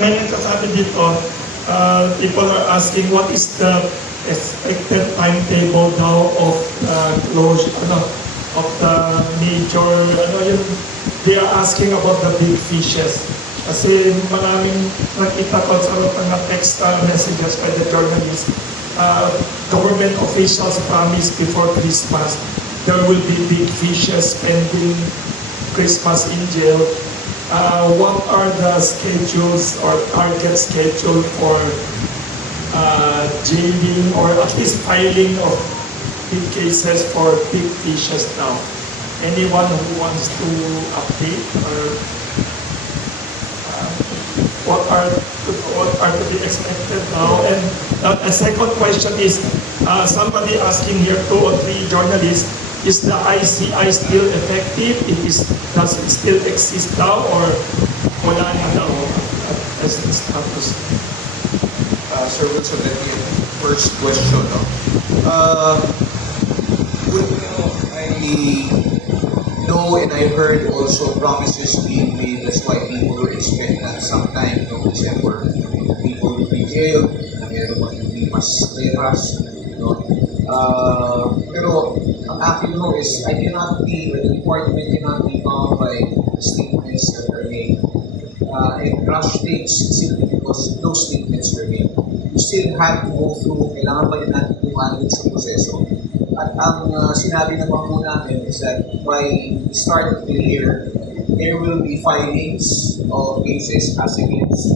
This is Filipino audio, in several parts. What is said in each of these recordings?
may nagsasabi dito, people are asking what is the expected timetable daw of closure, of the major, they are asking about the big fishes. Kasi maraming nakita ko sa mga text messages by the journalists, government officials promised before Christmas there will be big fishes spending Christmas in jail. What are the schedules or target schedule for jailing or at least filing of big cases for big fishes now? Anyone who wants to update or what are to be expected now? And a second question is, somebody asking here, 2 or 3 journalists, is the ICI still effective? Does it still exist now or wala na daw as the status? Sir Wilson, let me first question. I know and I heard also promises being made. That's why people were expecting that sometime in December people will be jailed, na meron magiging mas teras. Pero ang akin is I cannot be, the department cannot be bound by statements that are made. And rush takes simply because those statements were made. You still have to go through, kailangan pa rin natin tumanin sa proseso. At ang sinabi naman po namin is that by the start of the year, there will be filings of cases as against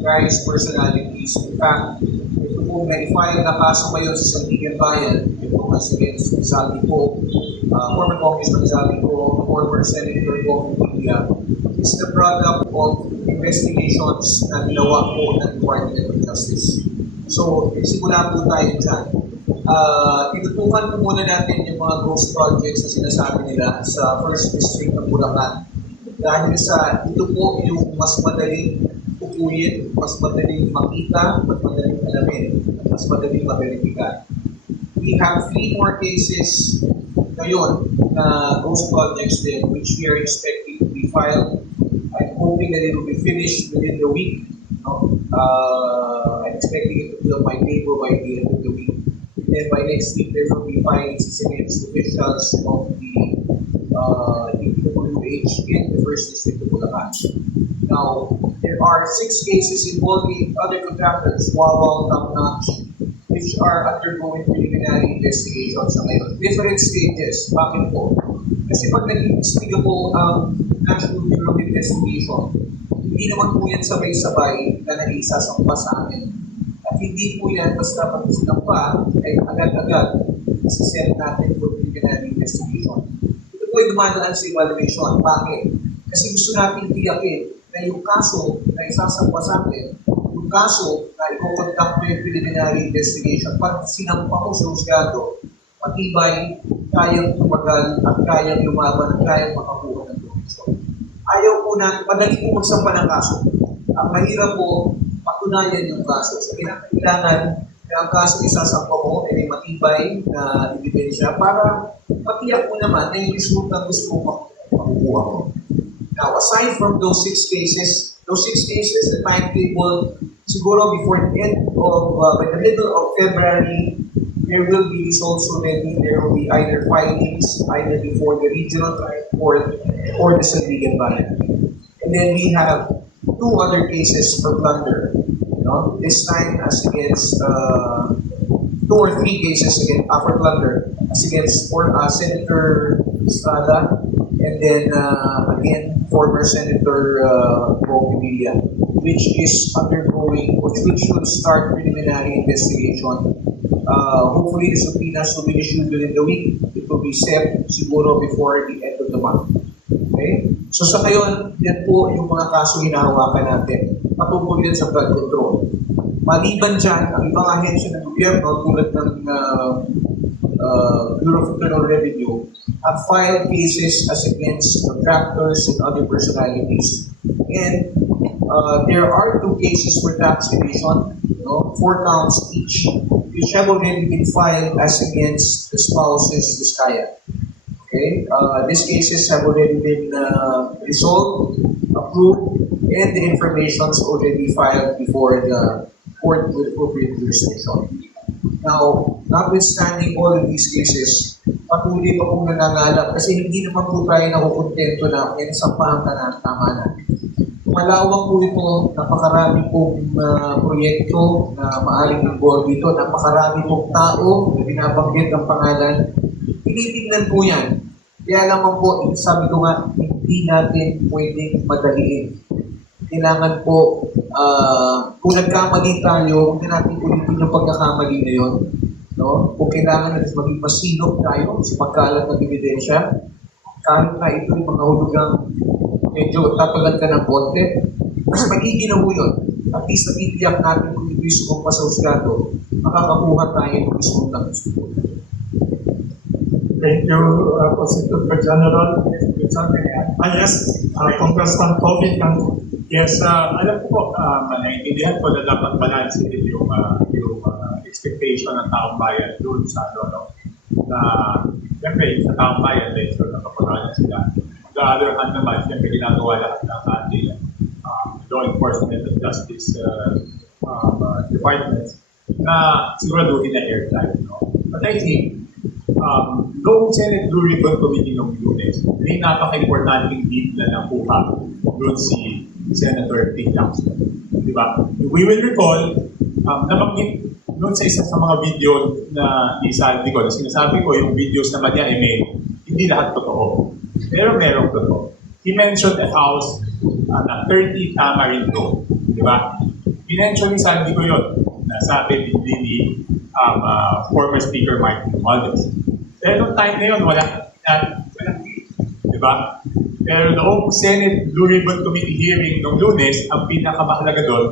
various personalities. In fact, ito po may file na kaso ngayon sa Sandigan Bayan, ito as against Zaldico, former Congressman Zaldico, former Senator Bong Revilla, is the product of investigations na ginawa po ng Department of Justice. So, simula po tayo dyan. Tinutukan po muna natin yung mga ghost projects na sinasabi nila sa First District ng Bulacan. Dahil sa ito po yung mas madaling tukuyin, mas madaling makita, mas madaling alamin, mas madaling ma-verify. We have 3 more cases ngayon na ghost projects din which we are expecting to be filed. I'm hoping that it will be finished within the week. I'm expecting it to be on my table by the end of the week. And then by next week, there will be filings against officials of the DPWH in the First District of Bulacan. Now, there are 6 cases involving other contractors, Wawa, Top Notch, which are undergoing preliminary investigations sa ngayon. Different stages. Bakit po? Kasi pag nag-investiga po ang National Bureau of Investigation, hindi naman po yan sabay-sabay na nag-isasampa sa amin. At hindi po yan basta pag sinampa ay agad-agad sisend natin for preliminary investigation. Ito po ay dumadaan sa evaluation. Bakit? Kasi gusto natin tiyakin na yung kaso na isasampa sa atin, yung kaso na i-conduct yung preliminary investigation, pag sinampa ko sa husgado, matibay, kayang tumagal at kayang lumaban at kayang makakuha ng proteksyon. Ayaw po natin, madali po magsampa ng kaso. Ang mahirap po, patunayan yung kaso. So, kailangan na ang kaso isasampa mo ay may matibay na ebidensya para matiyak mo naman na yung resulta gusto mo makukuha mo. Now, aside from those 6 cases, the timetable, siguro before the end of, by the middle of February, there will be also ready. There will be either filings, either before the regional court or the Sandigan Bayan. And then we have 2 other cases for plunder. This time as against 2 or 3 cases again for plunder as against Senator Estrada and then again former Senator Bong Revilla, which is undergoing, which will start preliminary investigation. Hopefully the subpoenas will be issued within the week. It will be set siguro before the end of the month. Okay? So sa ngayon, yan po yung mga kaso hinahawakan natin. Patungkol yan sa flood control. Maliban dyan, ang ibang ahensya ng gobyerno tulad ng Bureau of Internal Revenue have filed cases as against contractors and other personalities. And there are 2 cases for tax evasion, 4 counts each, which have already been filed as against the spouses Vizcaya. Okay? Okay, these cases have already been resolved, approved, and the information is already filed before the court with appropriate jurisdiction. Now, notwithstanding all of these cases, patuloy pa pong nangangalap kasi hindi naman po tayo nakukontento na may sampahan ka na tama na. Malawak po ito, napakarami pong proyekto na maaaring involved dito, napakarami pong tao na binabanggit ang pangalan. Tinitingnan po yan. Kaya naman po, sabi ko nga, hindi natin pwedeng madaliin. Kailangan po, kung nagkamali tayo, huwag na natin ulitin yung pagkakamali na yun. No? Kung kailangan natin maging masinop tayo sa pagkalat ng ebidensya, kahit na ito yung mga hulugang medyo tatagal ka ng konti, mas magiging na po yun. At least natitiyak natin kung yung gusto mong pasahusgado, makakakuha tayo ng gusto mong gusto. Thank you, Prosecutor General. Yes, Congressman Toby Canco. Yes, alam ko po, naiintindihan ko na dapat balansin din yung expectation ng taong bayan doon sa ano, na siyempre sa taong bayan, may sure nakapunaan sila. On the other hand naman, siyempre ginagawa lahat ng ating law enforcement and justice departments na siguraduhin na airtime. No? But I think, noong Senate Blue Ribbon Committee noong Lunes, may napaka-importanting lead na nakuha doon si Senator Ping Lacson. Diba? We will recall, nabanggit noon sa isa sa mga video na isaldi ko, na sinasabi ko yung videos naman niya, hindi lahat totoo. Pero merong totoo. He mentioned a house na 30 Tamarind Road. Diba? Pinention ni Sandy ko yun, na sabi ni former Speaker Martin Romualdez. Pero noong time na yun, wala. Diba? Pero noong Senate Blue Ribbon Committee hearing noong Lunes, ang pinakamahalaga doon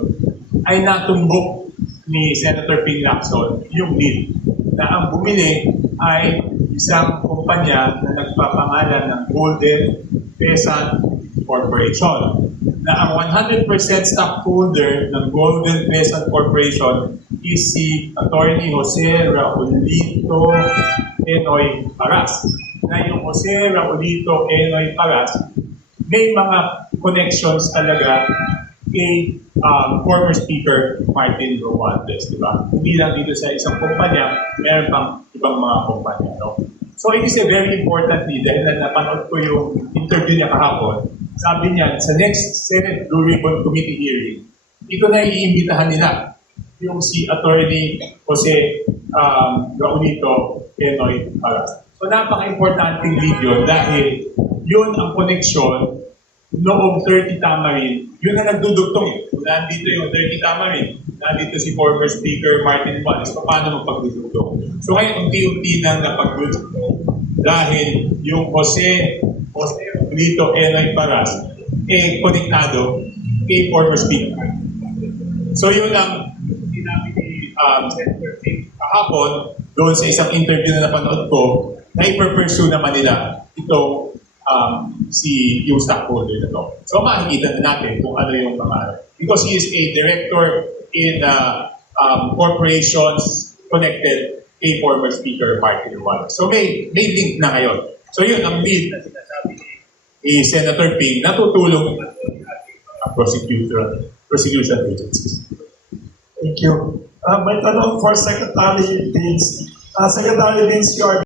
ay natumbok ni Senator Ping Lacson yung deal na ang bumili ay isang kumpanya na nagpapangalan ng Golden Peasant Corporation. Na ang 100% stockholder ng Golden Peasant Corporation is si Attorney Jose Raulito Enoy Paras. Na yung Jose Raulito Enoy Paras may mga connections talaga kay former Speaker Martin Romualdez, di ba? Hindi lang dito sa isang kumpanya, meron pang ibang mga kumpanya, no? So it is a very important need dahil napanood ko yung interview niya kahapon. Sabi niya, sa next Senate Blue Ribbon Committee hearing, ito na iimbitahan nila yung si Attorney Jose Raulito Enoy Paras. So napaka-importanting lead yun dahil yun ang connection noong 30 Tamarind, yun na nagdudugtong eh. Nandito yung 30 Tamarind, nandito si former Speaker Martin Romualdez, paano magpagdudugtong? So ngayon, unti-unti nang napagdudugtong dahil yung Jose Raulito Enoy Paras konektado kay former Speaker. So yun ang sinabi ni Senator Ping kahapon doon sa isang interview na napanood ko na i-pursue naman nila itong yung stockholder na to. So makikita na natin kung ano yung pangalan. Because he is a director in corporations connected kay former Speaker Martin Romualdez. So may link na ngayon. So yun ang lead na sinasabi ni Senator Ping na tutulong ang prosecution agencies. Thank you. May tanong for Secretary Vince. Secretary Vince, you are